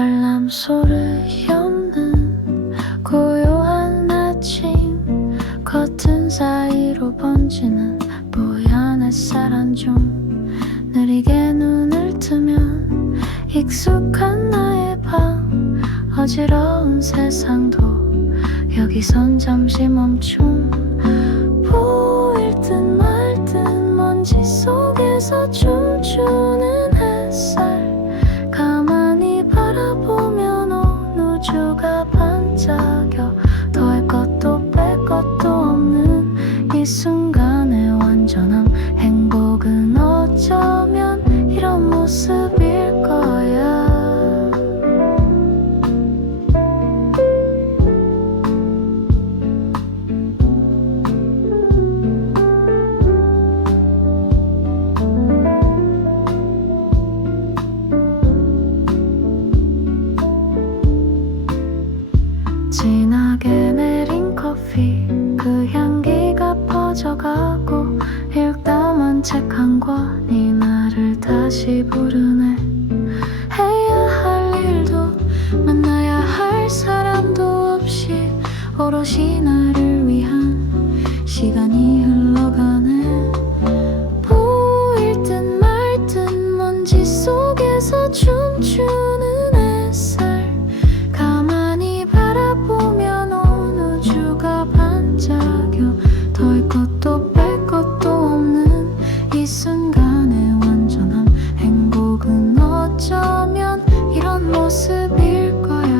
알람소리 없는 고요한 아침, 커튼 사이로 번지는 뽀얀 햇살 한 줌. 느리게 눈을 뜨면 익숙한 나의 방, 어지러운 세상도 여기선 잠시 멈춤. 보일 듯 말 듯 먼지 속에서 춤추는 햇살, 가만히 바라보면 온 우주가 반짝여. 더할 것도 뺄 것도 없는 이 순간의 완전함. 행복은 어쩌면 이런 모습일 거야. 진하게 내린 커피, 그 향기가 퍼져가고 읽다만 책 한 권이 나를 다시 부르네. 해야 할 일도 만나야 할 사람도 없이 오롯이 나를 위한 시간이 흘러가네. 보일 듯 말 듯 먼지 속에서 춤추는 햇살, 가만히 바라보면 온 우주가 반짝여. 더할 것도 뺄 것도 없는 이 순간의 완전함. 행복은 어쩌면 이런 모습일 거야.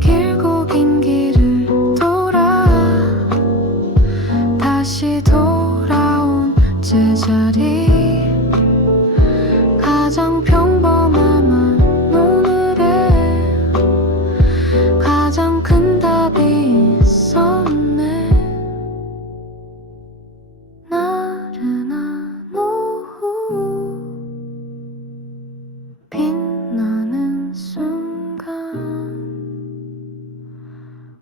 길고 긴 길을 돌아 다시 돌아온 제자리, 가장 평범한 오늘에 가장 큰 답이 있었네. 나른한 오후, 빛나는 순간,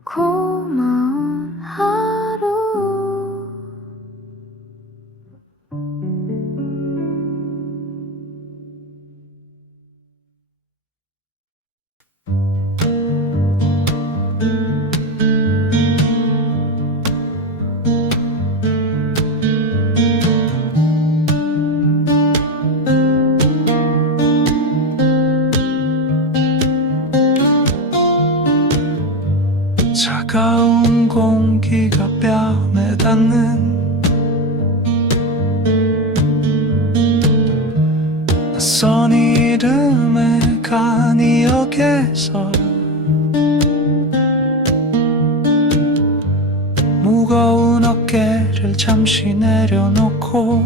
고마운 하루. 차가운 공기가 뺨에 닿는 낯선 이름의 간이역에서 무거운 어깨를 잠시 내려놓고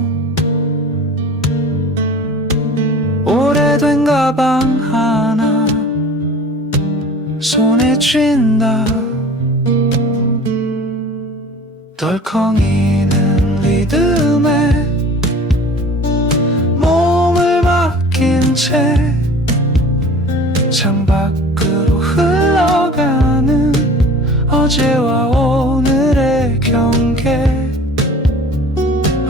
오래된 가방 하나 손에 쥔다. 덜컹이는 리듬에 몸을 맡긴 채 창밖으로 흘러가는 어제와 오늘의 경계.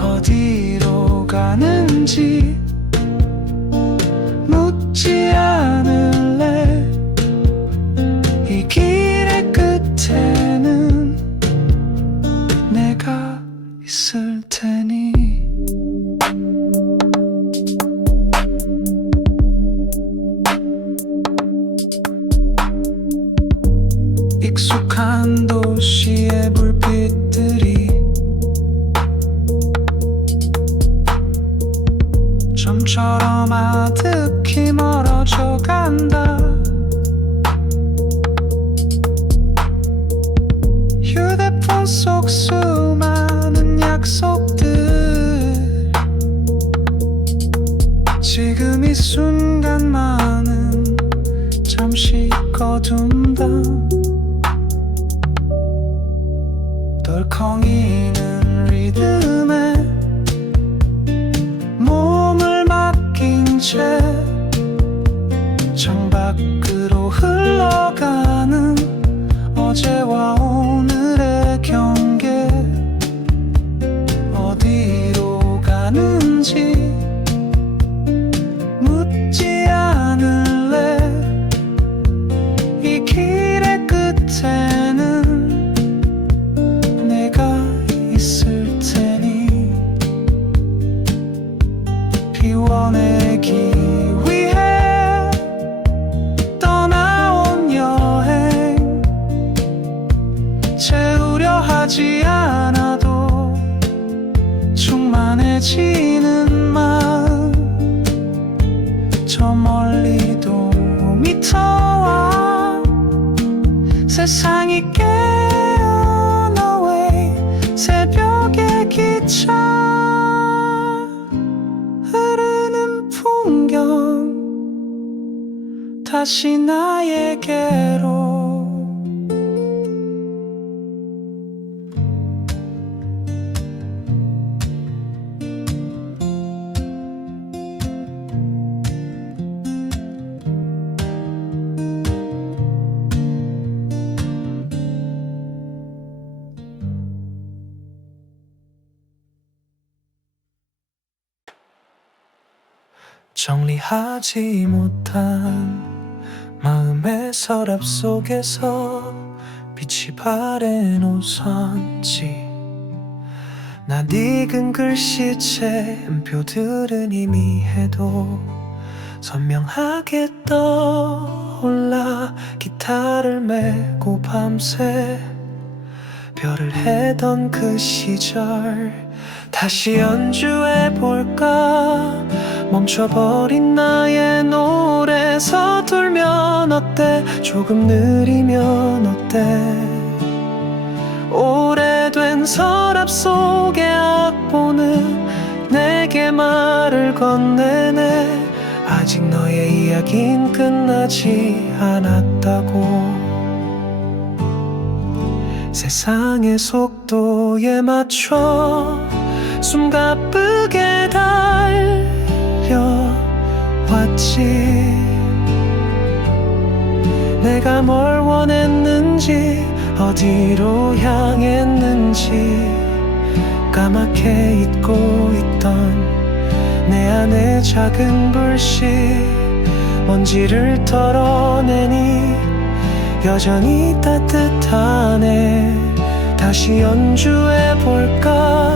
어디로 가는지 묻지 않을래. 이 길의 끝에는 내가 있을 테니. 익숙한 도시의 불빛들이 좀처럼 아득히 멀어져 간다. 휴대폰 속 수많은 약속들, 지금 이 순간만은 잠시 거둔다. 덜컹이는 리듬에 몸을 이제 창밖으로 흘러가는 어제와 오늘의 경계 어디로 가는지 묻지 않을래. 이 길의 끝에는 내가 있을 테니 피워내기 위해 떠나온 여행 채우려 하지 않아도 충만해지는 마음 저 멀리 5미터와 세상이 깨어나 away 새벽의 기차 흐르는 풍경 다시 나에게로 정리하지 못한 마음의 서랍 속에서 빛이 바랜 우선지 낯익은 글씨체 음표들은 희미해도 선명하게 떠올라 기타를 메고 밤새 별을 해던 그 시절 다시 연주해볼까. 멈춰버린 나의 노래 서툴면 어때 조금 느리면 어때. 오래된 서랍 속의 악보는 내게 말을 건네네. 아직 너의 이야긴 끝나지 않았다고. 세상의 속도에 맞춰 숨가쁘게 달려왔지. 내가 뭘 원했는지 어디로 향했는지 까맣게 잊고 있던 내 안의 작은 불씨 먼지를 털어내니 여전히 따뜻하네. 다시 연주해볼까.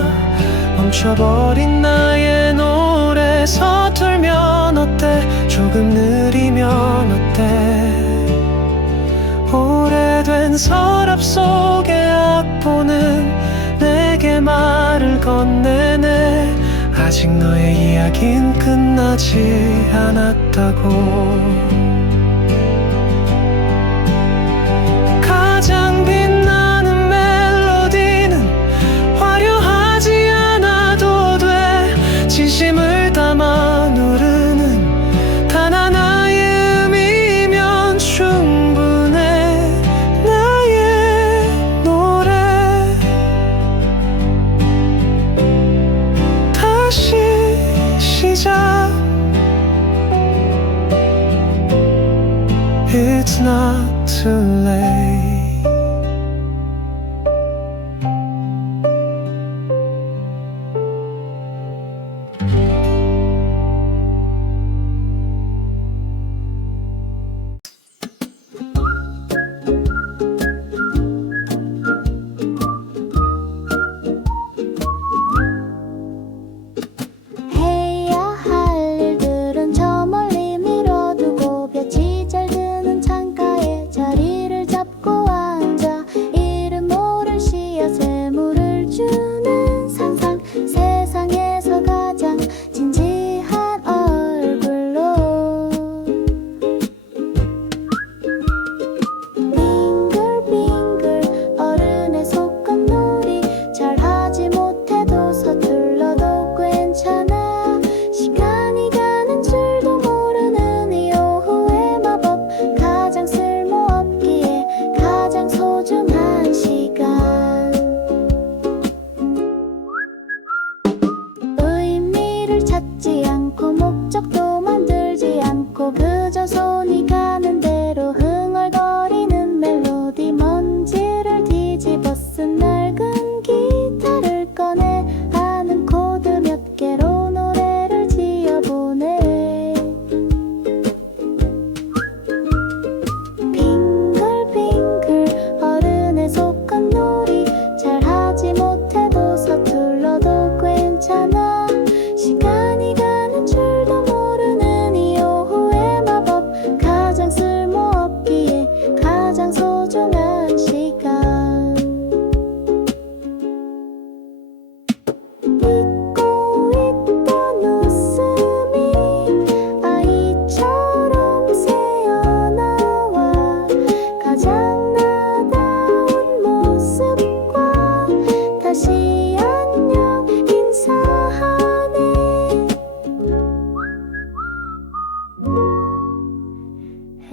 멈춰버린 나의 노래 서툴면 어때 조금 느리면 어때. 오래된 서랍 속의 악보는 내게 말을 건네네. 아직 너의 이야긴 끝나지 않았다고. 가장 빛나는 멜로디는 화려하지 않아도 돼. 진심을 담아 누르는 단 하나의 의미면 충분해. 나의 노래 다시 시작. It's not too late. 해야 할 일들은 저 멀리 미뤄두고 볕이 잘 드는 창가에 자리를 잡고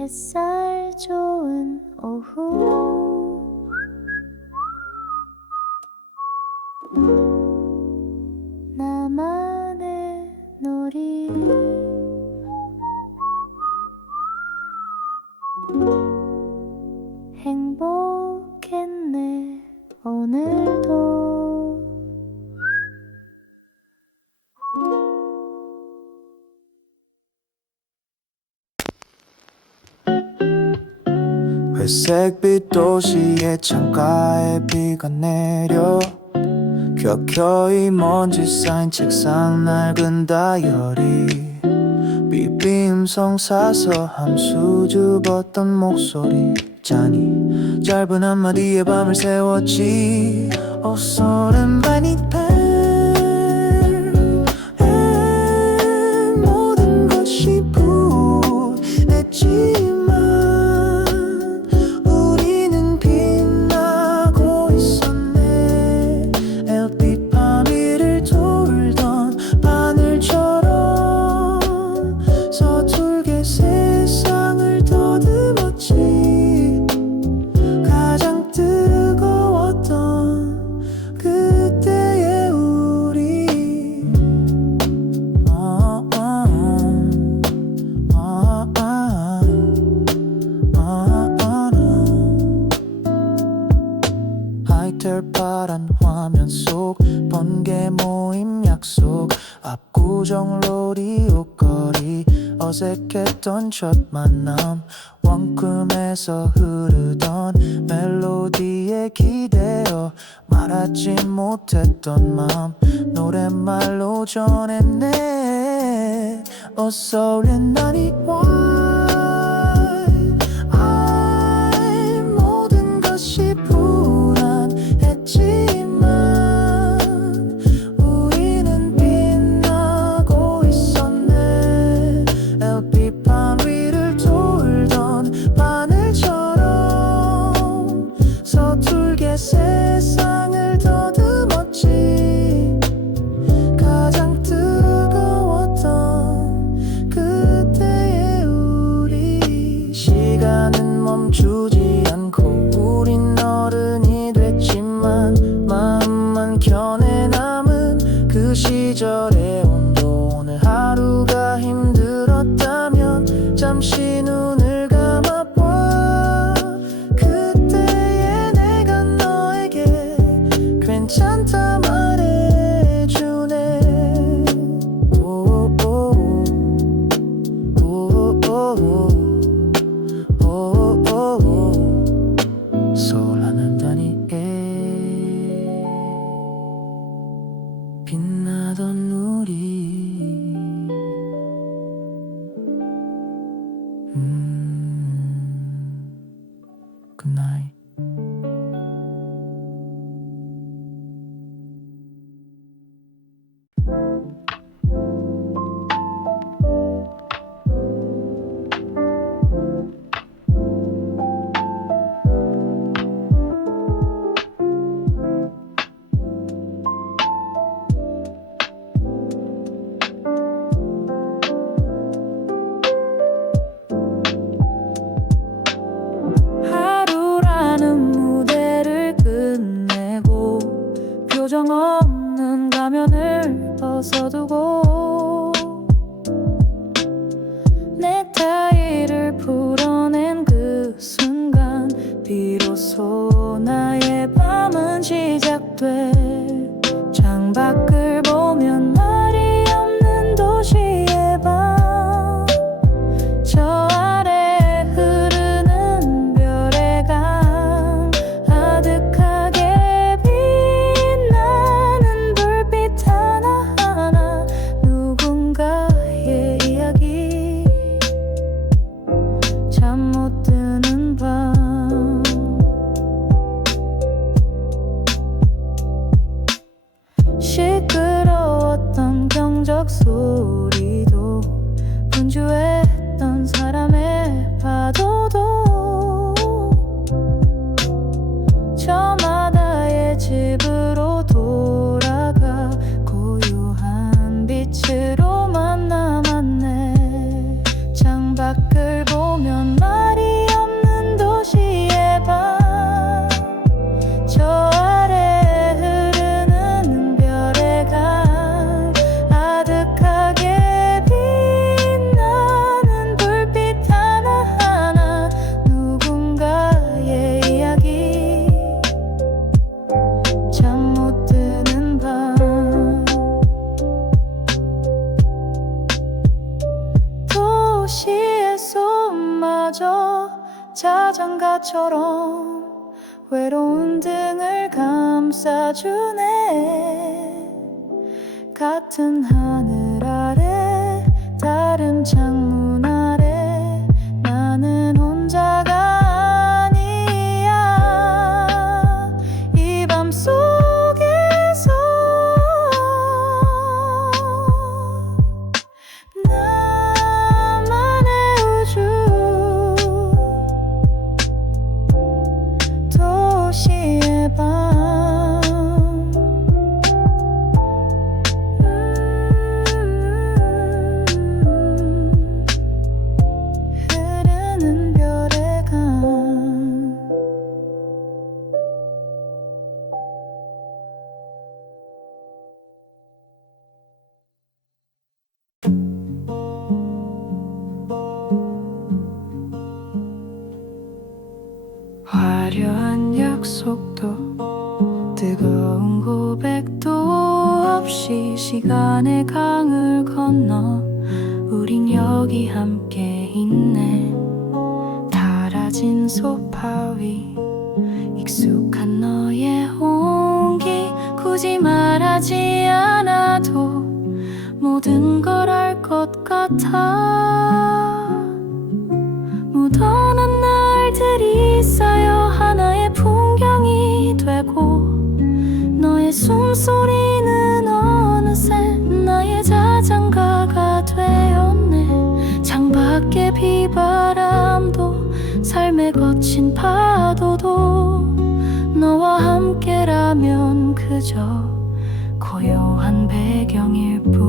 햇살 좋은 오후 나만의 놀이 행복했네 오늘도 회색빛 도시의 창가에 비가 내려 켜켜이 먼지 쌓인 책상 낡은 다이어리 비비음성 사서 함수 주었던 목소리 짠이 짧은 한마디에 밤을 새웠지 오소름반이다 모든 것이 분했지만 우리는 빛나고 있었네 LP판 위를 돌던 바늘처럼 서툴게 세상을 더듬었지 가장 뜨거웠던 그때의 우리 하이텔 파란 화면 속 번개 모임 약속 압구정 로리 옷걸이 어색했던 첫 만남 원큼에서 흐르던 멜로디에 기대어 말하지 못했던 맘 노랫말로 전했네 어서 올려나니 모든 것이 불안했지만 우리는 빛나고 있었네 LP판 위를 돌던 바늘처럼 서툴게 세상을 더듬었지 가장 뜨거웠던 그때의 우리 시간은 멈추지 않고 우린 어른이 됐지만 마음만 견해 남은 그 시절의 온도 오늘 하루가 힘들었다면 잠시 눈을 감아봐 그때의 내가 너에게 괜찮다 말해주네 서울하는 다니에 빛나던 우리 Good night 하루라는 도시의 소음마저 자장가처럼 외로운 등을 감싸주네. 같은 하늘 아래 다른 창문 아래 나는 혼자가 아니야. 이 밤 속에서 나만의 우주 도시의 밤 흐르는 별의 강 화려한 약속도 뜨거운 고백도 없이 시간의 강을 건너 우린 여기 함께 있네. 닳아진 소파 위 익숙한 너의 온기 굳이 말하지 않아도 모든 걸 알 것 같아. 묻어난 날들이 쌓여 하나의 풍경이 되고 너의 숨소리는 어느새 나의 자장가가 되었네. 창밖의 비바람도 삶의 거친 파도도 너와 함께라면 그저 고요한 배경일 뿐.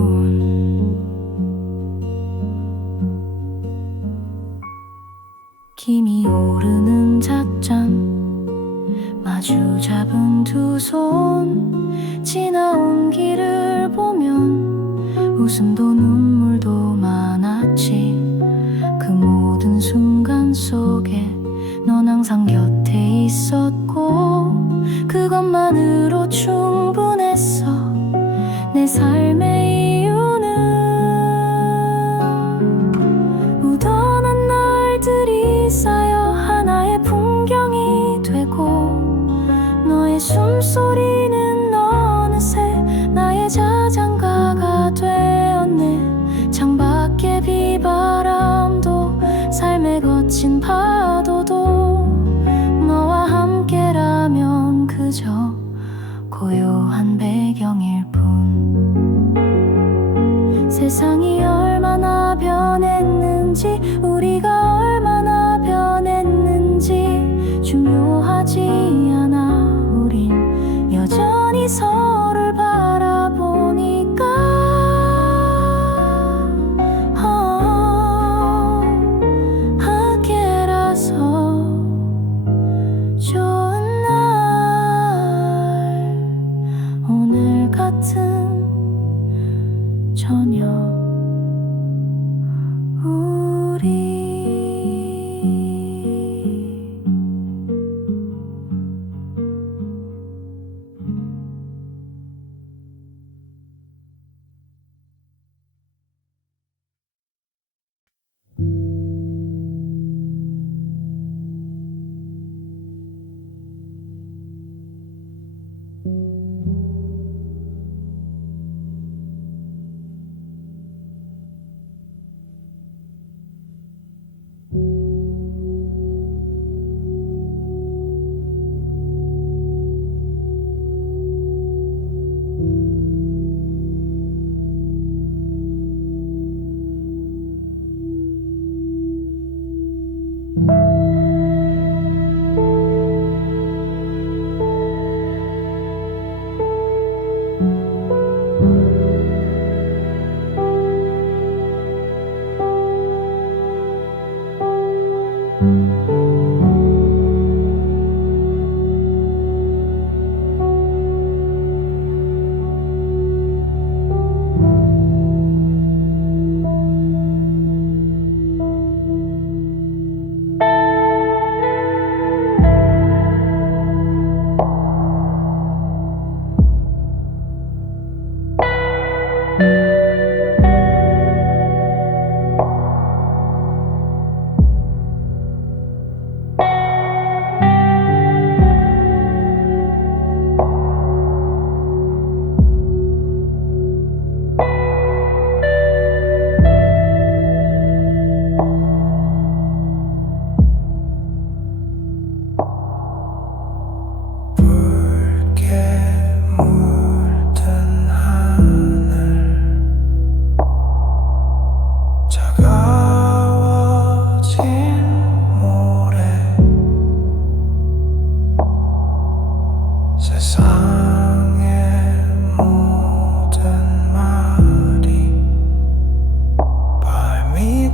김이 오르는 잣잔 마주 잡은 두 손 지나온 길을 보면 웃음도 눈물도 많았지. 그 모든 순간 속에 넌 항상 곁에 있었고 그것만으로 충분했어. 내 삶의 이유는 묻어난 날들이 쌓여 하나의 풍경이 되고 너의 숨소리는 어느새 나의 자장가가 되었네. 창밖의 비바람도 삶의 거친 파도도 너와 함께라면 그저 고요한 배경일 뿐. 세상이 얼마나 변했는지 우리가 얼마나 변했는지 중요하지 않아. 우린 여전히 서로를 바라보니까 함께라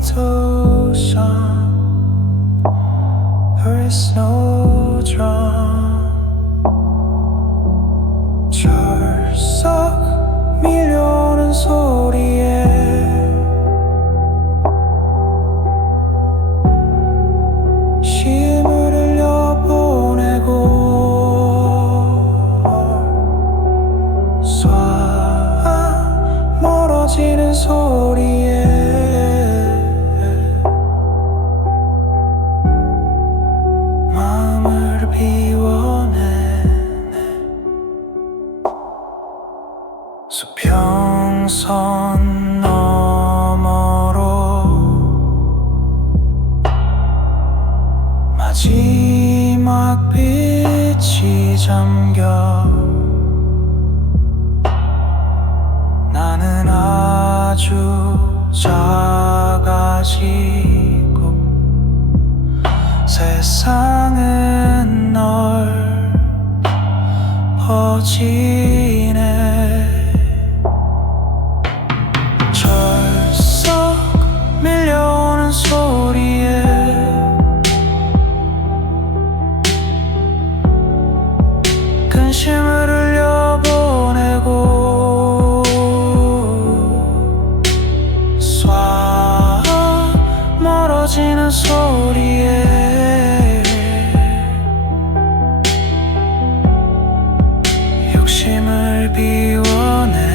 ocean. There is no drum. 철썩 밀려오는 소리에 쉼을 흘려보내고 쏴 멀어지는 소리에 마음을 비워내네. 수평선 너머로 마지막 빛이 잠겨 나는 아주 작아지고 세상은 넓어지네. 철썩 밀려오는 소리에 근심을 흘려보내고 쏴 멀어지는 소리에 욕심을 비워내네.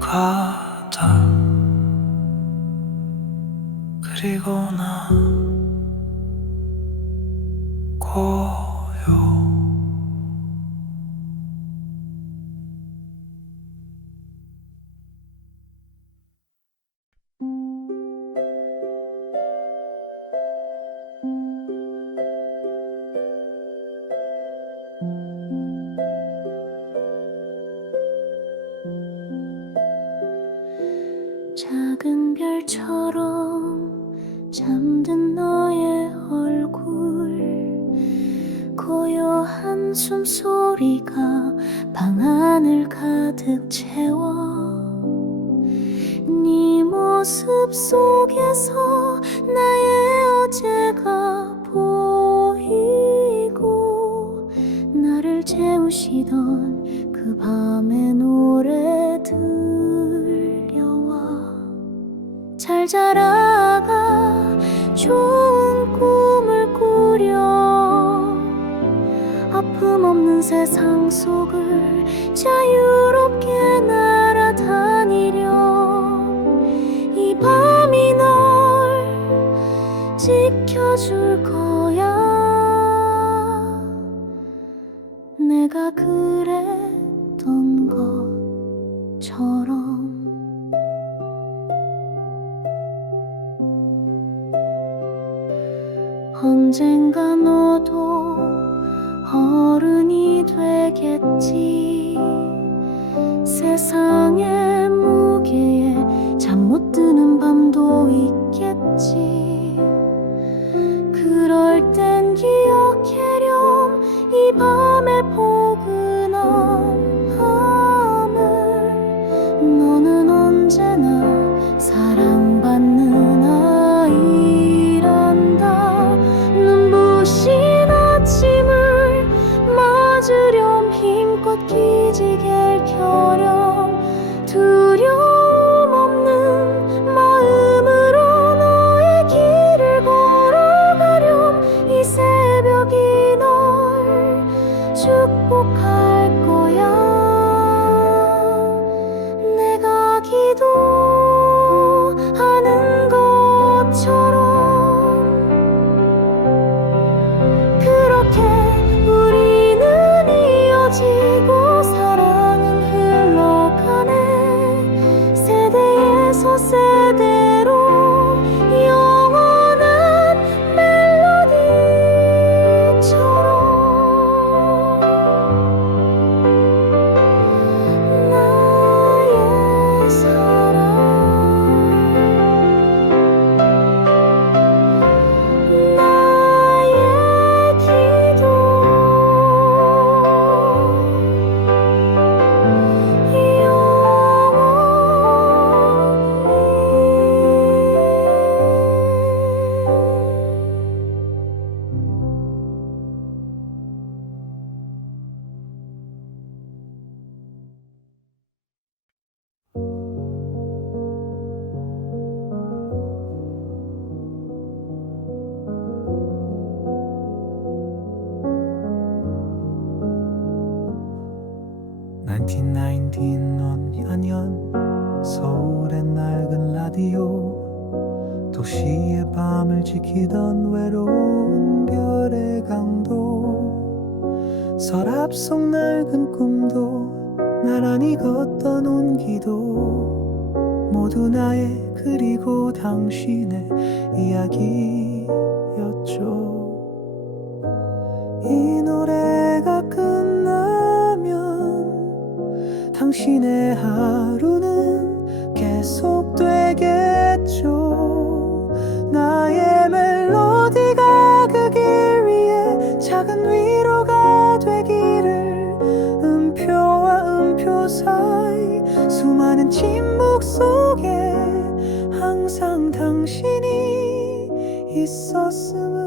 가다 그리고 나 고요. 작은 별처럼 잠든 너의 얼굴 고요한 숨소리가 방 안을 가득 채워 네 모습 속에서 나의 어제가 보이고 나를 재우시던 그 밤의 노래 들려와 잘 자라가 좋은 꿈을 꾸려 아픔 없는 세상 속을 자유롭게 날아다니려 이 밤이 널 지켜줄 거야 내가 그랬던 것처럼 언젠가 너도 어른이 되겠지 세상의 무게에 잠 못 드는 밤도 있겠지 그럴 땐 기억해렴 이 밤의 포근한 밤을 너는 언제나 사랑받는 아이란다 눈부신 아침을 맞으렴 힘껏 기지개를 켜렴 두려움 없는 마음으로 너의 길 어딘 논현현 서울의 낡은 라디오 도시의 밤을 지키던 외로운 별의 강도 서랍 속 낡은 꿈도 나란히 걷던 온기도 모두 나의 그리고 당신의 이야기였죠. 이 노래가 끝나면 당신의 하루는 계속되겠죠. 나의 멜로디가 그 길 위에 작은 위로가 되기를 음표와 음표 사이 수많은 침묵 속에 항상 당신이 있었음을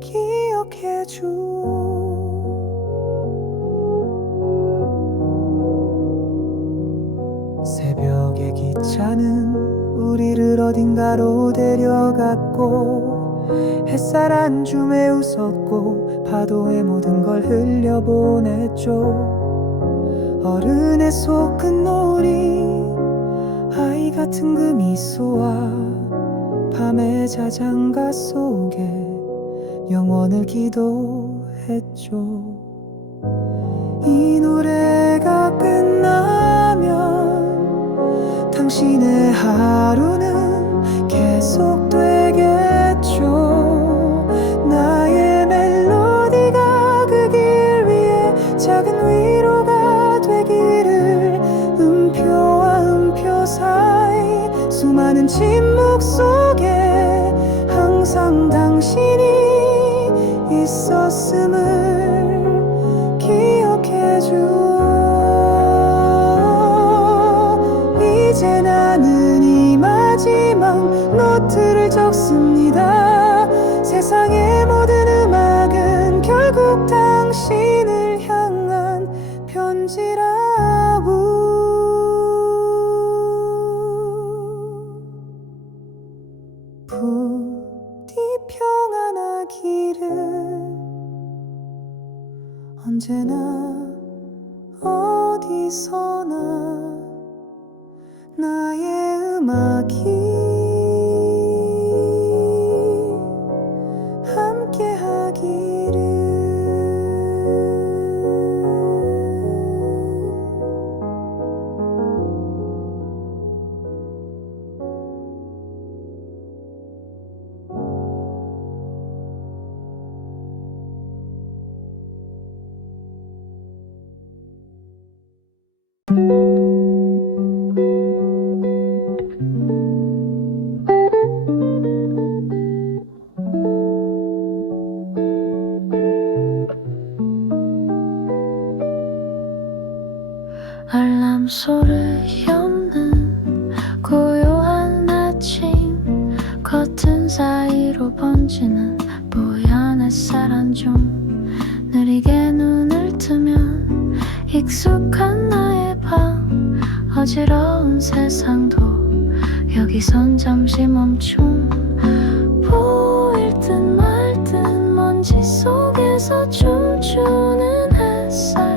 기억해줘. 새벽의 기차는 우리를 어딘가로 데려갔고 햇살 한 줌에 웃었고 파도에 모든 걸 흘려보냈죠. 어른의 속은 놀이 아이 같은 그 미소와 밤의 자장가 속에 영원을 기도했죠. 이 노래가 끝나면 당신의 하루는 계속되겠죠. 나의 멜로디가 그 길 위에 작은 위로가 되기를 음표와 음표 사이 수많은 침묵 속에 항상 당신이 있었음을 기억해줘. 이제 나는 이 마지막 노트를 적습니다. 세상의 모든 음악은 결국 당신을 향한 편지라고. 부디 평안하기를 언제나 어디서나 나의 음악이 함께하기를. 알람 소리 없는 고요한 아침 커튼 사이로 번지는 뽀얀 햇살 한 줌 느리게 눈을 뜨면 익숙한 나의 방 어지러운 세상도 여기선 잠시 멈춤 보일 듯 말 듯 먼지 속에서 춤추는 햇살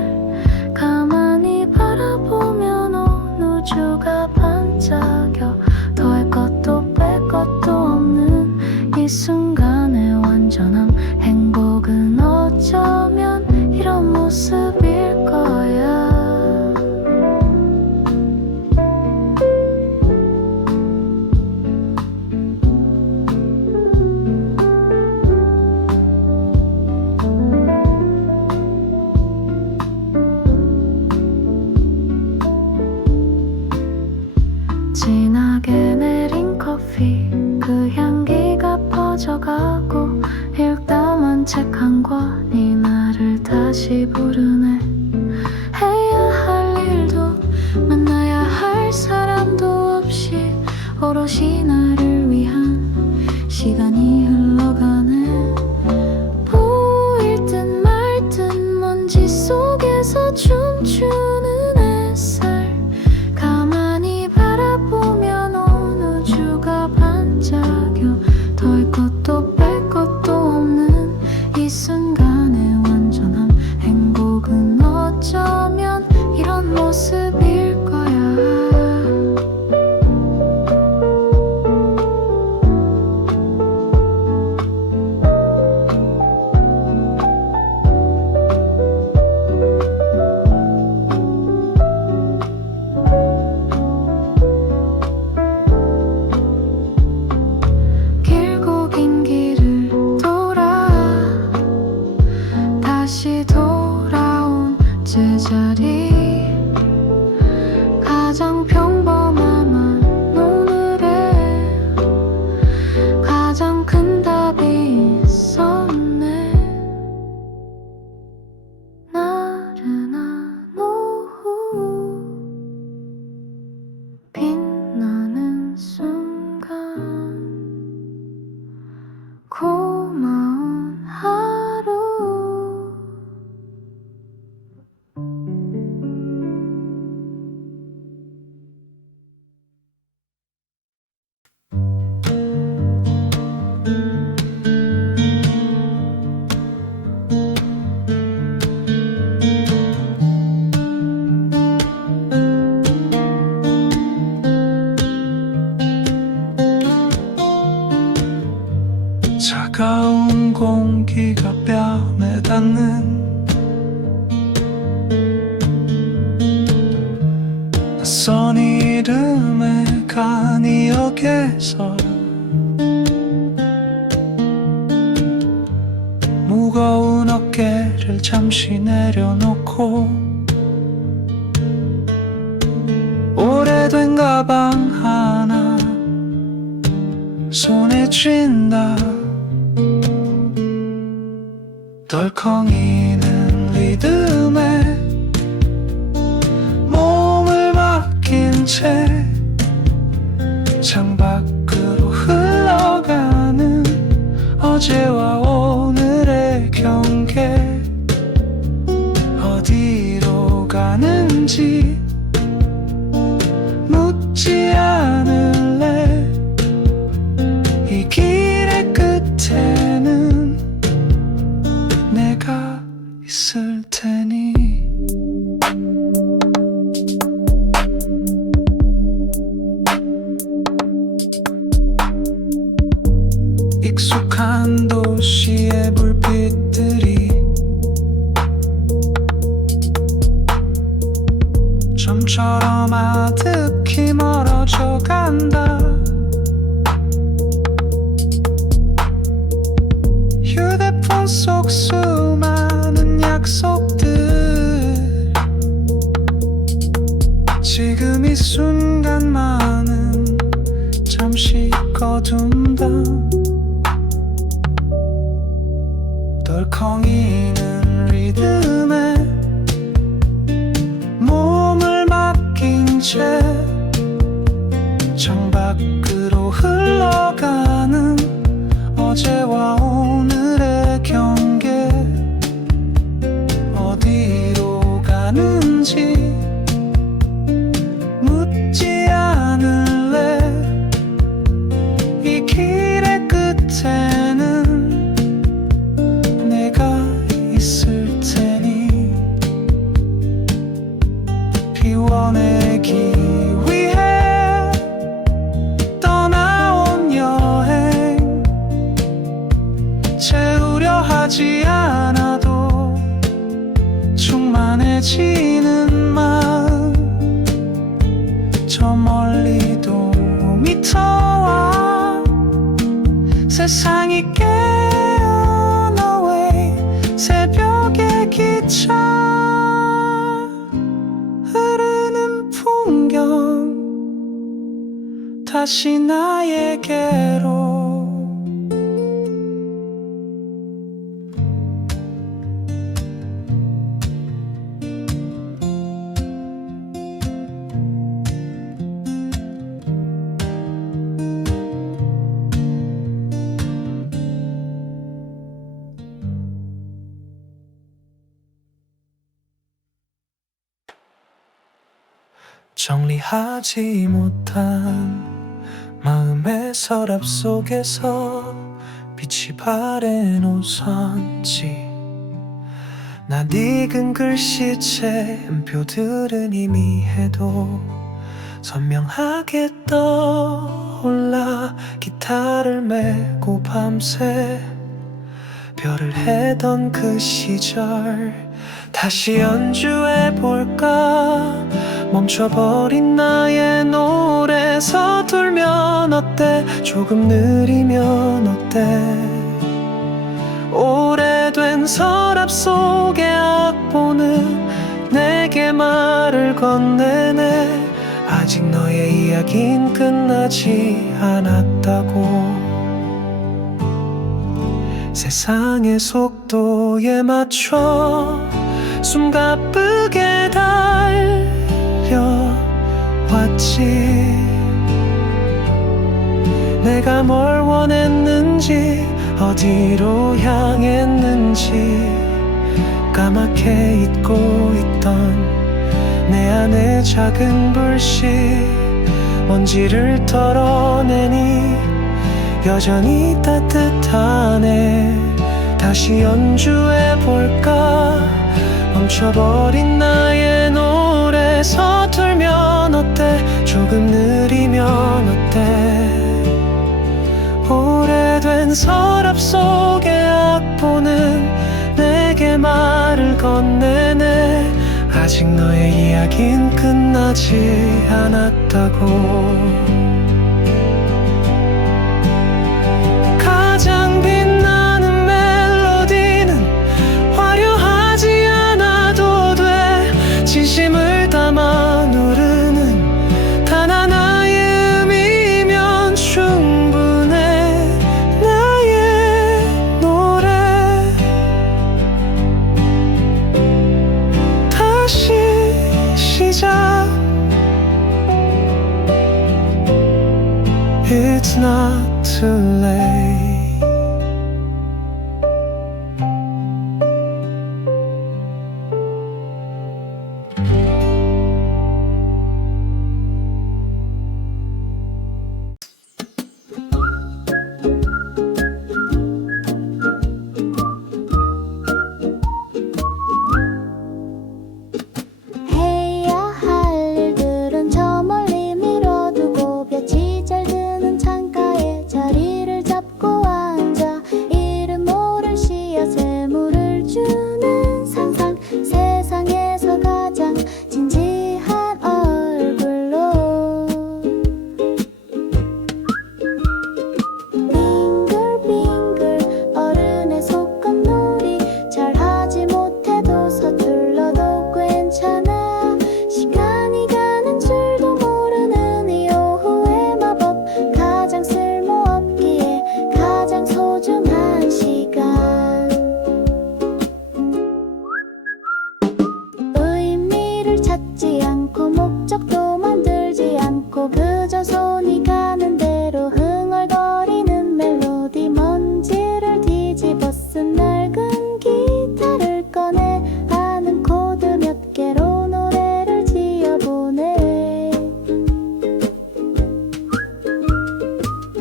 가만히 바라보면 온 우주가 반짝여 더할 것도 뺄 것도 없는 이 순간의 완전함 행복은 어쩌면 이런 모습일 거야. 진하게 내린 커피 그 향기가 퍼져가고 읽다만 책 한 권이 나를 다시 부르네. 해야 할 일도 만나야 할 사람도 없이 오롯이 나를 위한 시간이 흘러가네. 보일 듯 말 듯 먼지 속에서 춤추는 햇살 가만히 바라보면 온 우주가 반짝여 더할 것도 뺄 것도 없는 이 순간의 완전함 행복은 어쩌면 이런 고마운 하루. 차가운 공기가 뺨에 닿는 낯선 이름의 간이역에서 무거운 어깨를 잠시 내려놓고 오래된 가방 하나 손에 쥔다. 덜컹이는 리듬에 몸을 맡긴 채 창밖으로 흘러가는 어제와 오늘의 경계. 어디로 가는지 묻지 않을래. 이 길의 끝에는 내가 있을 테니. 익숙한 도시의 불빛들이 점처럼 아득히 멀어져 간다. 휴대폰 속 수많은 약속들 지금 이 순간만은 잠시 꺼둔다. 덜컹이는 리듬에 몸을 맡긴 채 창밖으로 흘러가는 어제와 오늘의 경계. 어디로 가는지 묻지 않을래. 이 길의 끝에는 내가 있을 테니. 피워내기 위해 떠나온 여행 채우려 하지 않아도 충만해지는 마음. 저 멀리도 미터와 세상이 깨어 너의 새벽의 기차. 흐르는 풍경 다시 나에게로. 정리하지 못한 마음의 서랍 속에서 빛이 바랜 우선지. 낯익은 글씨체 음표들은 희미해도 선명하게 떠올라. 기타를 메고 밤새 별을 해던 그 시절 다시 연주해볼까. 멈춰버린 나의 노래 서툴면 어때. 조금 느리면 어때. 오래된 서랍 속의 악보는 내게 말을 건네네. 아직 너의 이야긴 끝나지 않았다고. 세상의 속도에 맞춰 숨가쁘게 달려왔지. 내가 뭘 원했는지 어디로 향했는지 까맣게 잊고 있던 내 안의 작은 불씨 먼지를 털어내니 여전히 따뜻하네. 다시 연주해볼까? 멈춰버린 나의 노래 서툴면 어때? 조금 느리면 어때? 오래된 서랍 속의 악보는 내게 말을 건네네. 아직 너의 이야긴 끝나지 않았다고. 가장 빛나는 멜로디는 화려하지 않아도 돼. 진심을 담아 누르는 단 하나의 음이면 충분해. 나의 노래 다시 시작. It's not too late. 해야 할 일들은 저 멀리 미뤄두고 볕이 잘 드는 창가에 자리를 잡고 앉아 이름 모를 씨앗에 물을 주는 상상. 세상에서 가장 진지한 얼굴로 빙글빙글 어른의 속건놀이. 잘하지 못해도 서툴러도 괜찮아. 시간이 가는 줄도 모르는 이 오후의 마법. 가장 쓸모없기에 가장 소중한 시간. 의미를 찾지 않고 목적도 만들지 않고 그저 손이 가는 대로 흥얼거리는 멜로디. 먼지를 뒤집어 쓴 낡은 기타를 꺼내 아는 코드 몇 개로 노래를 지어보네.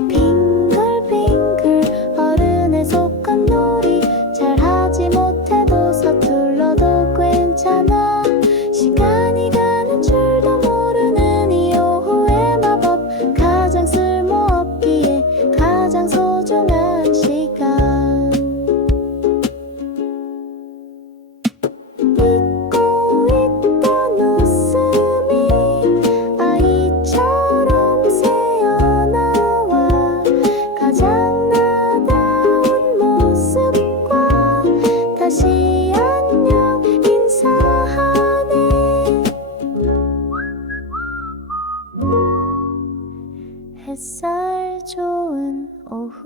빙글빙글 어른의 속건놀이. 잘하지 못해도 서툴러도 괜찮아. 시간이 가는 줄도 모르는 이 오후의 마법. 가장 쓸모없기에 가장 소중한 시간. 잊고 있던 웃음이 아이처럼 새어나와 가장 나다운 모습과 다시 안녕 인사하네. 햇살 좋은 오후.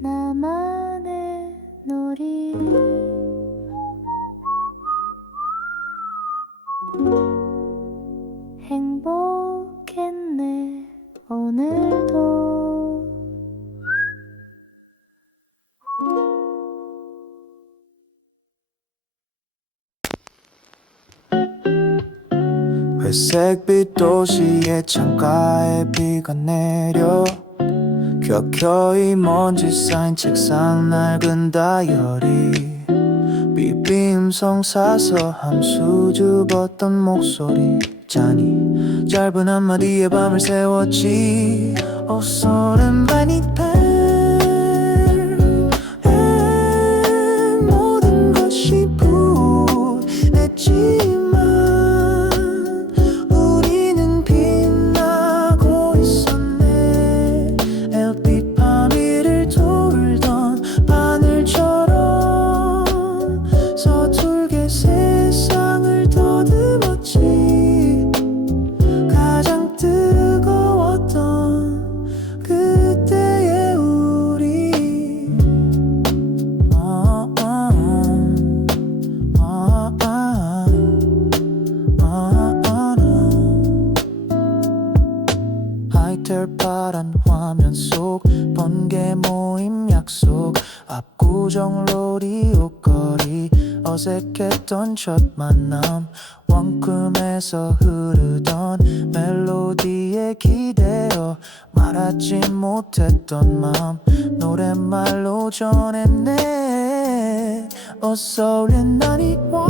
나만의 놀이. 행복했네 오늘도. 회색빛 도시의 창가에 비가 내려 켜켜이 먼지 쌓인 책상 낡은 다이어리. 비빔성 사서 함수 주었던 목소리. 잔이 짧은 한마디에 밤을 새웠지. 옷소른 바니팔. 모든 것이 분했지만 우리는 빛나고 있었네. LP 밤 위를 돌던 바늘처럼 서툴게 세상을 더듬었지. 가장 뜨거웠던 그때의 모텔 파란 화면 속 번개 모임 약속 압구정 로리오 거리 어색했던 첫 만남 원큼에서 흐르던 멜로디에 기대어 말하지 못했던 맘 노랫말로 전했네 어서울엔 날이 와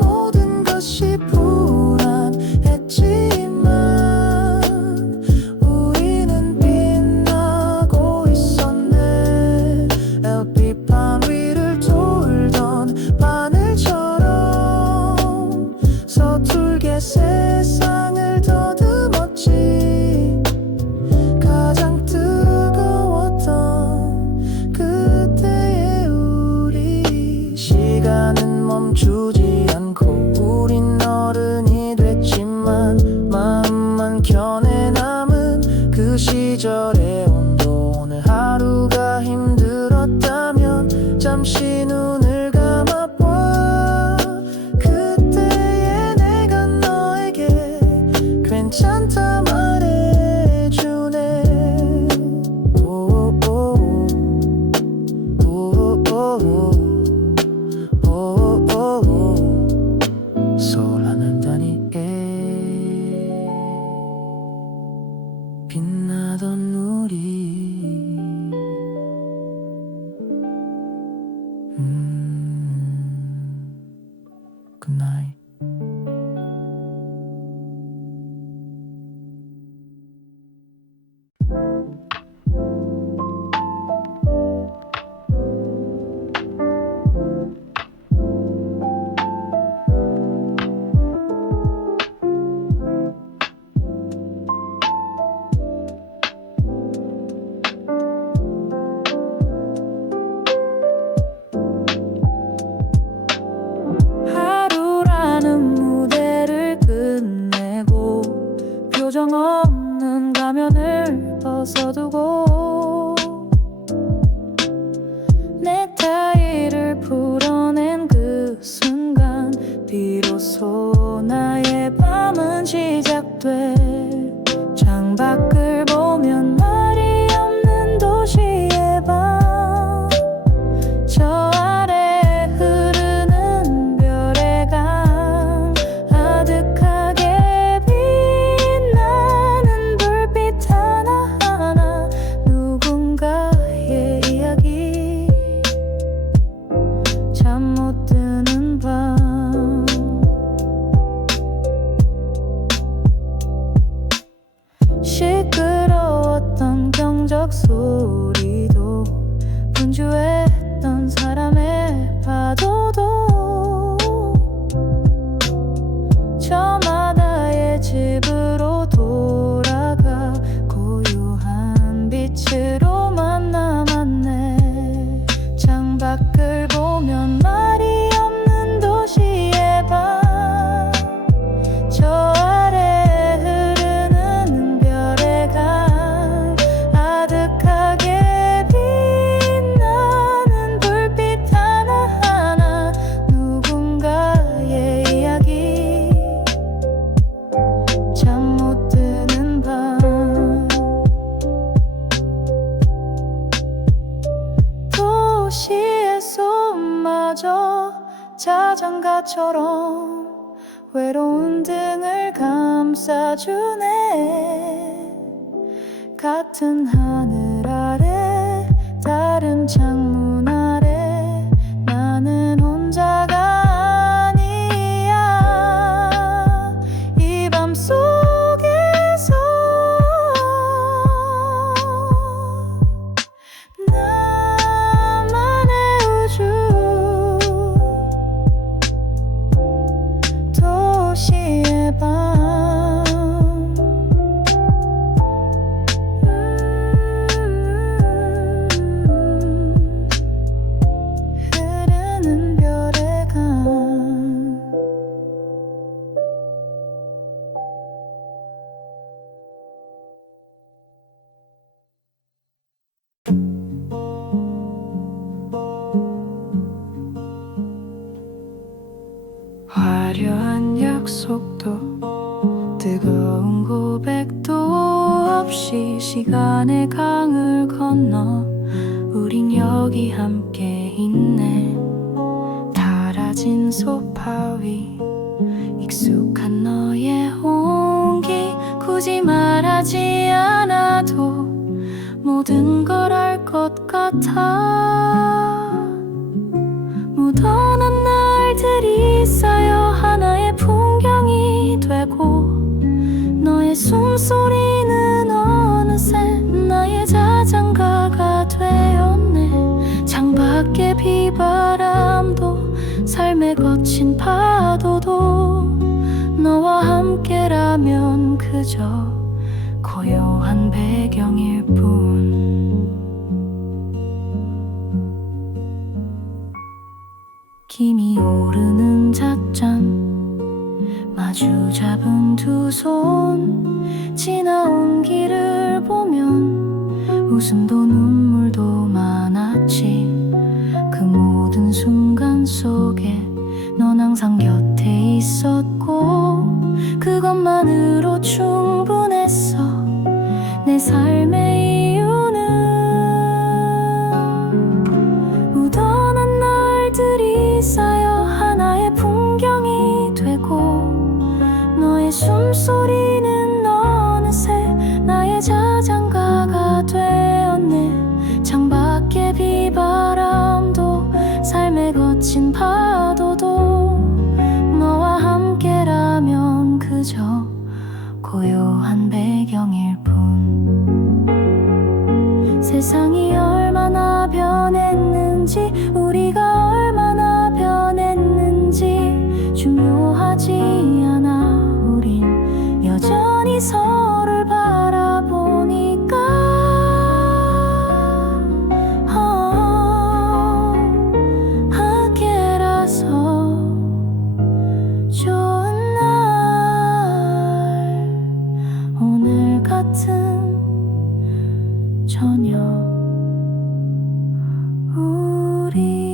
모든 것이 불안했지만 우리는 빛나고 있었네 LP판 위를 돌던 바늘처럼 서툴게 세상을 더듬었지 가장 뜨거웠던 그때의 우리 시간은 멈추지 않고 우린 어른이 됐지만 마음만 견해 남은 그 시절의 온도 오늘 하루가 힘들었다면 잠시 눈을 감아봐 그때의 내가 너에게 괜찮다 말해주네 서울 하늘다리에 빛나던 우리 Good night. 하루라는 무대를 끝내고 표정 없는 가면을 벗어두고 넥타이를 풀어낸 그 순간 비로소 나의 밤은 시작돼 창밖을 보면 말이 없는 도시의 밤 저 아래 흐르는 별의 강 아득하게 빛나는 불빛 하나하나 누군가의 이야기 잠 못 드는 밤 시끄러웠던 경적 소리도 분주했던 사람의 파도도 저마다의 집으로 돌아가 고요한 빛으로만 남았네 창밖을 보면 말이 없는 도시의 밤 저 아래 흐르는 별의 강 아득하게 빛나는 불빛 하나하나 누군가의 이야기 잠 못 드는 밤 도시의 소음마저 자장가처럼 외로운 등을 감싸주네 같은 하늘 아래 다른 창문 아래 나는 혼자가 아니야 이 밤 속에서 나만의 우주 도시의 밤 시간의 강을 건너 우린 여기 함께 있네. 닳아진 소파 위 익숙한 너의 온기, 굳이 말하지 않아도 모든 걸 알 것 같아. 묻어난 날들이 쌓여 하나의 풍경이 되고, 너의 숨소리는 어느새 나의 자장가가 되었네. 창밖의 비바람도 삶의 거친 파도도 너와 함께라면 그저 고요한 배경일 뿐. 김이 오르는 잣장, 마주 잡은 두 손, 지나온 길을 보면 웃음도 눈물도 많았지. 그 모든 순간 속에 넌 항상 곁에 있었고, 그것만으로 충분했어. 내 삶의 이유는 묻어난 날들이 쌓여 하나의 풍경이 되고, 너의 숨소리는 어느새 나의 자장가가 되었네. 창밖의 비바람도 삶의 거친 파도도 너와 함께라면 그저 고요한 배경일 뿐. 세상이 얼마나 변했는지, 우리가 얼마나 변했는지 중요하지 않아. 우린 여전히 서로를 바라보니까. 함께라서 좋은 날, 오늘 같은 저녁 우리.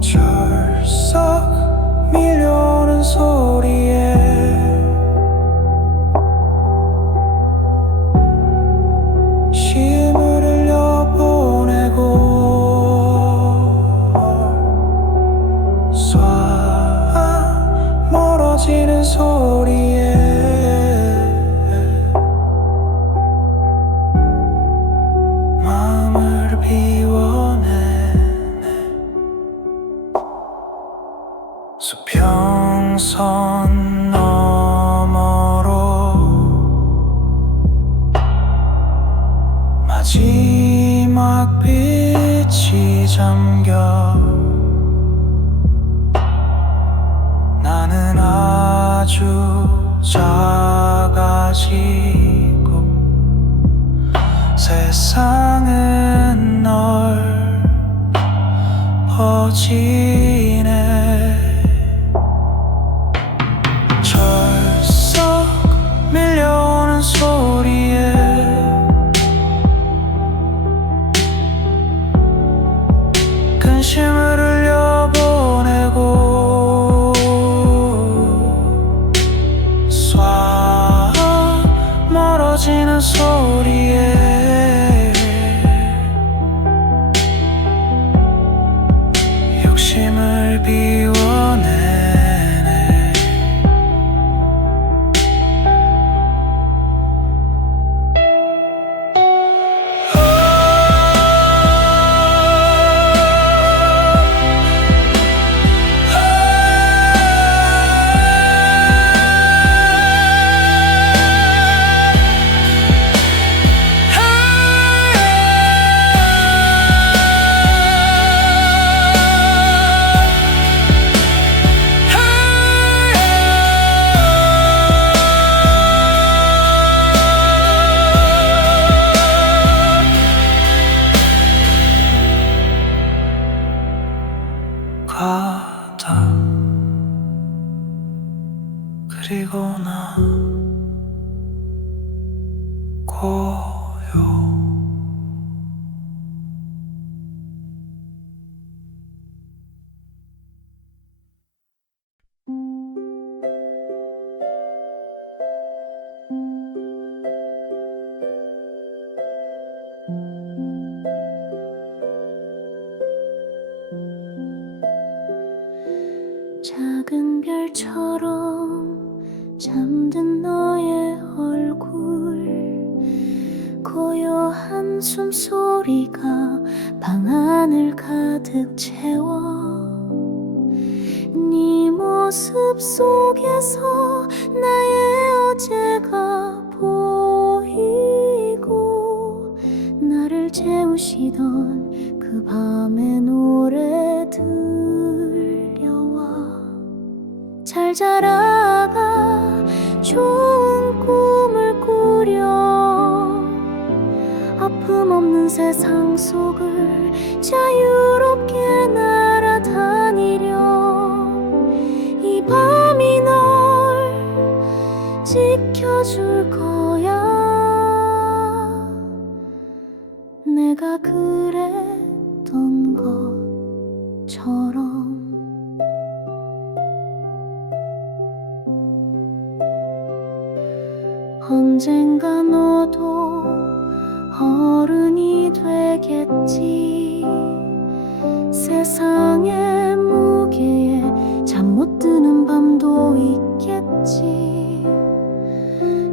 철썩 밀려오는 소리에 시음을 흘려보내고 잠겨 나는 아주 작아지고 세상은 넓어지네. 철썩 밀려오는 소리에 근심을 흘려보내고 쏴 멀어지는 소리에 욕심을 비워내네. 가다 그리고 나 고요. 작은 별처럼 잠든 너의 얼굴 고요한 숨소리가 방 안을 가득 채워 네 모습 속에서 나의 어제가 보이고 나를 재우시던 그 밤의 노래 들려와 잘 자라가 좋은 꿈을 꾸려 아픔 없는 세상 속을 자유롭게 날아다니려 이 밤이 널 지켜줄 거야. 내가 그랬던 것처럼 언젠가 너도 어른이 되겠지. 세상의 무게에 잠 못 드는 밤도 있겠지.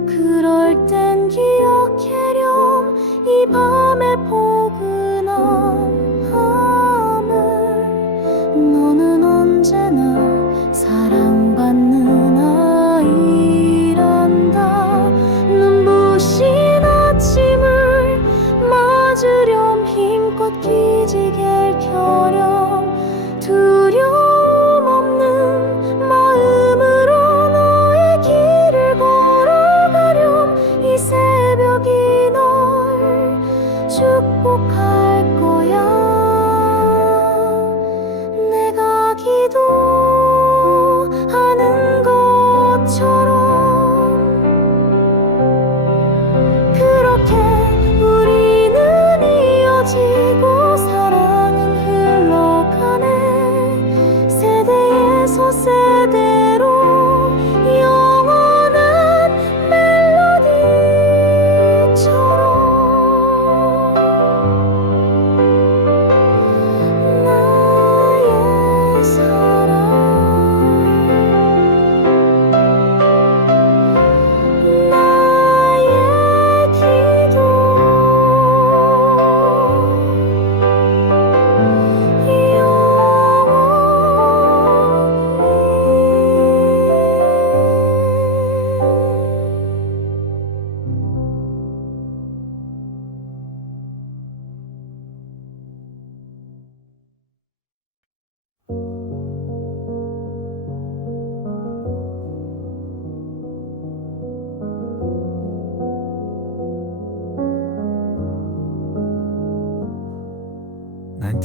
그럴 땐 기억해렴 이 밤의 포근한 밤을. 너는 언제나 사랑받는 아이란다. 눈부신 아침을 맞으렴 힘껏 기지개를 펴렴. 두려움 없는 마음으로 너의 길을 걸어가렴. 이 새벽이 널 축복할 거야. 내가 기도하는 것처럼 그렇게 우리는 이어지고 사랑은 흘러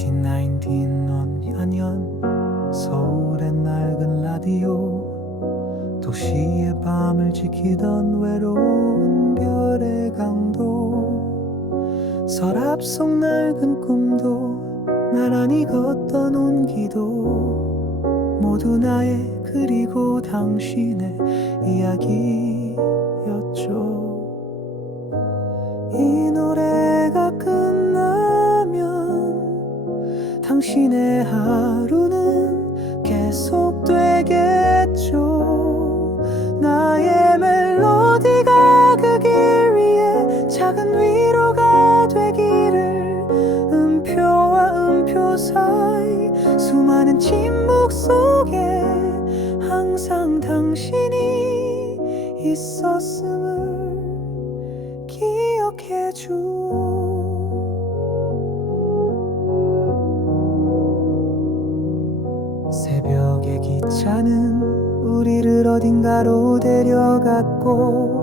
1999년 서울의 낡은 라디오, 도시의 밤을 지키던 외로운 별의 강도, 서랍 속 낡은 꿈도 나란히 걷던 온기도 모두 나의 그리고 당신의 이야기였죠. 이 노래가 끝나면 당신의 하루는 계속되겠죠. 나의 멜로디가 그 길 위에 작은 위로가 되기를. 음표와 음표 사이 수많은 침묵 속에 항상 당신이 있었음을 기억해줘. 새벽의 기차는 우리를 어딘가로 데려갔고,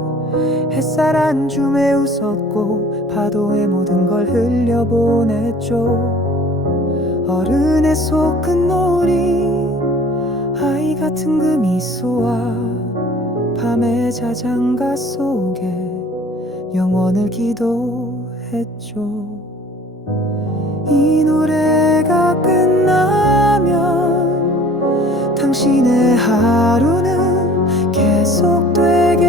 햇살 한 줌에 웃었고 파도에 모든 걸 흘려보냈죠. 어른의 속은 놀이, 아이 같은 그 미소와 밤의 자장가 속에 영원을 기도했죠. 이 노래가 끝나면 당신의 하루는 계속되겠죠.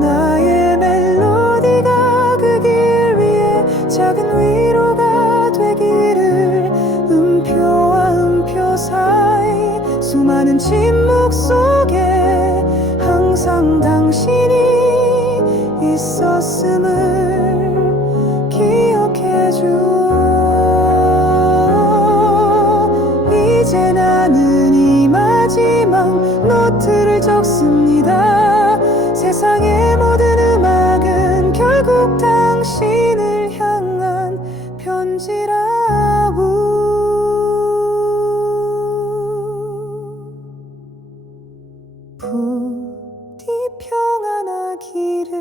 나의 멜로디가 그 길 위에 작은 위로가 되기를. 음표와 음표 사이 수많은 침묵 속에 항상 당신이 있었음을 기억해줘. 이제 나는 이 마지막 노트를 적습니다. 세상의 모든 음악은 결국 당신을 향한 편지라고. 부디 평안하기를.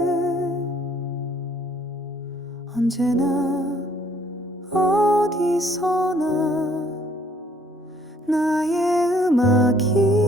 언제나 어디서나 나의 음악이